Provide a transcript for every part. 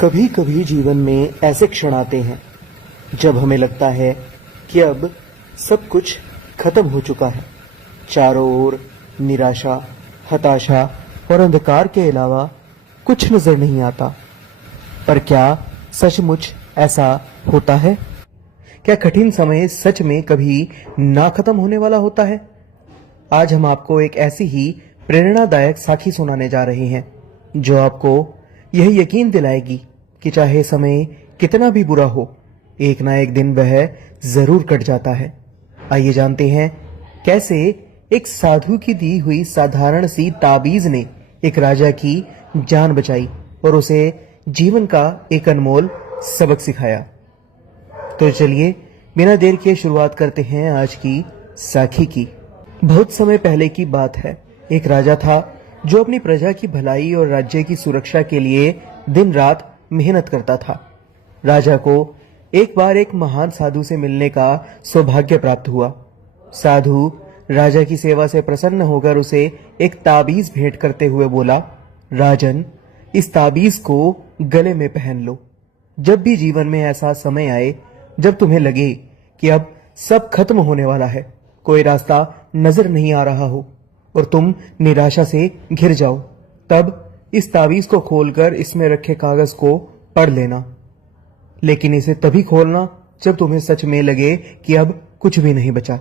कभी कभी जीवन में ऐसे क्षण आते हैं जब हमें लगता है कि अब सब कुछ खत्म हो चुका है। चारों ओर निराशा, हताशा और अंधकार के अलावा कुछ नजर नहीं आता। पर क्या सचमुच ऐसा होता है? क्या कठिन समय सच में कभी ना खत्म होने वाला होता है? आज हम आपको एक ऐसी ही प्रेरणादायक साखी सुनाने जा रहे हैं जो आपको यह यकीन दिलाएगी कि चाहे समय कितना भी बुरा हो, एक ना एक दिन वह जरूर कट जाता है। आइए जानते हैं कैसे एक साधु की दी हुई साधारण सी ताबीज ने एक राजा की जान बचाई और उसे जीवन का एक अनमोल सबक सिखाया। तो चलिए बिना देर किए शुरुआत करते हैं आज की साखी की। बहुत समय पहले की बात है। एक राजा था जो अपनी प्रजा की भलाई और राज्य की सुरक्षा के लिए दिन रात मेहनत करता था। राजा को एक बार एक महान साधु से मिलने का सौभाग्य प्राप्त हुआ। साधु राजा की सेवा से प्रसन्न होकर उसे एक ताबीज भेंट करते हुए बोला, राजन, इस ताबीज को गले में पहन लो। जब भी जीवन में ऐसा समय आए जब तुम्हें लगे कि अब सब खत्म होने वाला है, कोई रास्ता नजर नहीं आ रहा हो और तुम निराशा से घिर जाओ, तब इस ताबीज को खोलकर इसमें रखे कागज को पढ़ लेना। लेकिन इसे तभी खोलना जब तुम्हें सच में लगे कि अब कुछ भी नहीं बचा।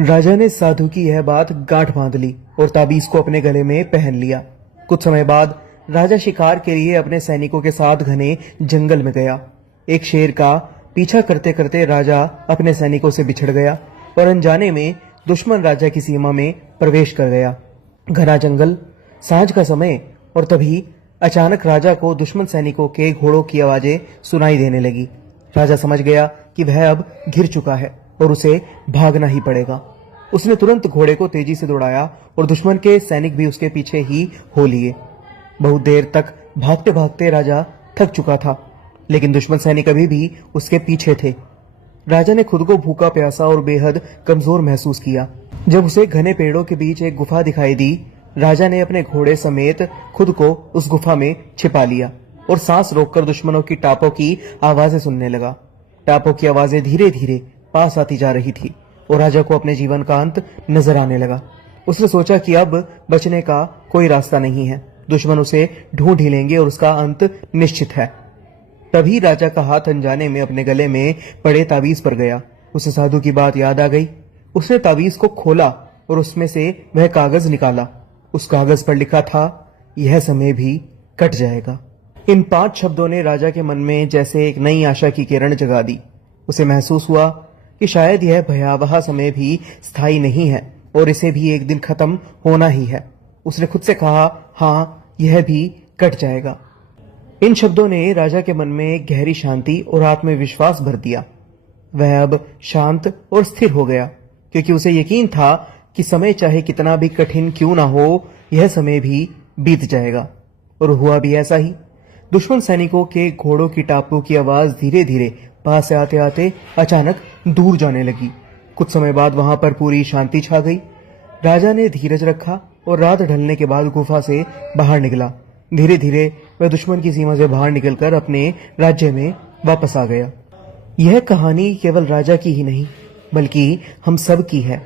राजा ने साधु की यह बात गांठ बांध ली और ताबीज को अपने गले में पहन लिया। कुछ समय बाद राजा शिकार के लिए अपने सैनिकों के साथ घने जंगल में गया। एक शेर का पीछा करते करते राजा अपने सैनिकों से बिछड़ गया और अनजाने में दुश्मन राजा की सीमा में प्रवेश कर गया। घना जंगल, सांझ का समय, और तभी अचानक राजा को दुश्मन सैनिकों के घोड़ों की आवाजें सुनाई देने लगी। राजा समझ गया कि वह अब घिर चुका है और उसे भागना ही पड़ेगा। उसने तुरंत घोड़े को तेजी से दौड़ाया और दुश्मन के सैनिक भी उसके पीछे ही हो लिए। बहुत देर तक भागते भागते राजा थक चुका था, लेकिन दुश्मन सैनिक अभी भी उसके पीछे थे। राजा ने खुद को भूखा, प्यासा और बेहद कमजोर महसूस किया। जब उसे घने पेड़ों के बीच एक गुफा दिखाई दी, राजा ने अपने घोड़े समेत खुद को उस गुफा में छिपा लिया और सांस रोककर दुश्मनों की टापों की आवाजें सुनने लगा। टापों की आवाजें धीरे धीरे पास आती जा रही थी और राजा को अपने जीवन का अंत नजर आने लगा। उसने सोचा कि अब बचने का कोई रास्ता नहीं है, दुश्मन उसे ढूंढ ही लेंगे और उसका अंत निश्चित है। तभी राजा का हाथ अनजाने में अपने गले में पड़े ताबीज पर गया। उसे साधु की बात याद आ गई। उसने ताबीज को खोला और उसमें से वह कागज निकाला। उस कागज पर लिखा था, यह समय भी कट जाएगा। इन 5 शब्दों ने राजा के मन में जैसे एक नई आशा की किरण जगा दी। उसे महसूस हुआ कि शायद यह भयावह समय भी स्थायी नहीं है और इसे भी एक दिन खत्म होना ही है। उसने खुद से कहा, हाँ, यह भी कट जाएगा। इन शब्दों ने राजा के मन में एक गहरी शांति और आत्मविश्वास भर दिया। वह अब शांत और स्थिर हो गया, क्योंकि उसे यकीन था कि समय चाहे कितना भी कठिन क्यों ना हो, यह समय भी बीत जाएगा। और हुआ भी ऐसा ही। दुश्मन सैनिकों के घोड़ों की टापों की आवाज धीरे धीरे पास से आते आते अचानक दूर जाने लगी। कुछ समय बाद वहां पर पूरी शांति छा गई। राजा ने धीरज रखा और रात ढलने के बाद गुफा से बाहर निकला। धीरे धीरे वह दुश्मन की सीमा से बाहर निकलकर अपने राज्य में वापस आ गया। यह कहानी केवल राजा की ही नहीं, बल्कि हम सब की है।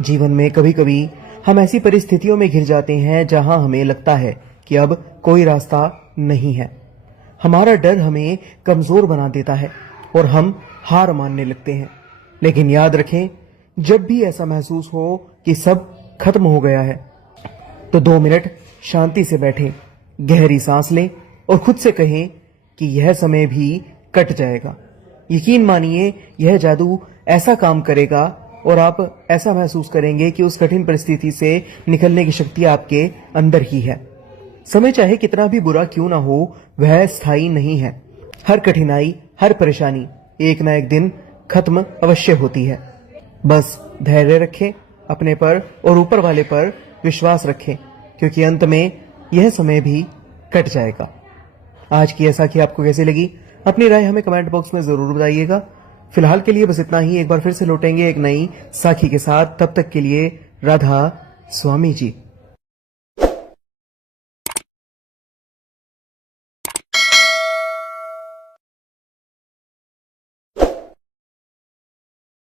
जीवन में कभी कभी हम ऐसी परिस्थितियों में घिर जाते हैं जहां हमें लगता है कि अब कोई रास्ता नहीं है। हमारा डर हमें कमजोर बना देता है और हम हार मानने लगते हैं। लेकिन याद रखें, जब भी ऐसा महसूस हो कि सब खत्म हो गया है, तो 2 मिनट शांति से बैठें, गहरी सांस लें और खुद से कहें कि यह समय भी कट जाएगा। यकीन मानिए, यह जादू ऐसा काम करेगा और आप ऐसा महसूस करेंगे कि उस कठिन परिस्थिति से निकलने की शक्ति आपके अंदर ही है। समय चाहे कितना भी बुरा क्यों ना हो, वह स्थायी नहीं है। हर कठिनाई, हर परेशानी एक ना एक दिन खत्म अवश्य होती है। बस धैर्य रखें, अपने पर और ऊपर वाले पर विश्वास रखें, क्योंकि अंत में यह समय भी कट जाएगा। आज की ऐसा कि आपको कैसी लगी? अपनी राय हमें कमेंट बॉक्स में जरूर बताइएगा। फिलहाल के लिए बस इतना ही। एक बार फिर से लौटेंगे एक नई साखी के साथ। तब तक के लिए राधा स्वामी जी।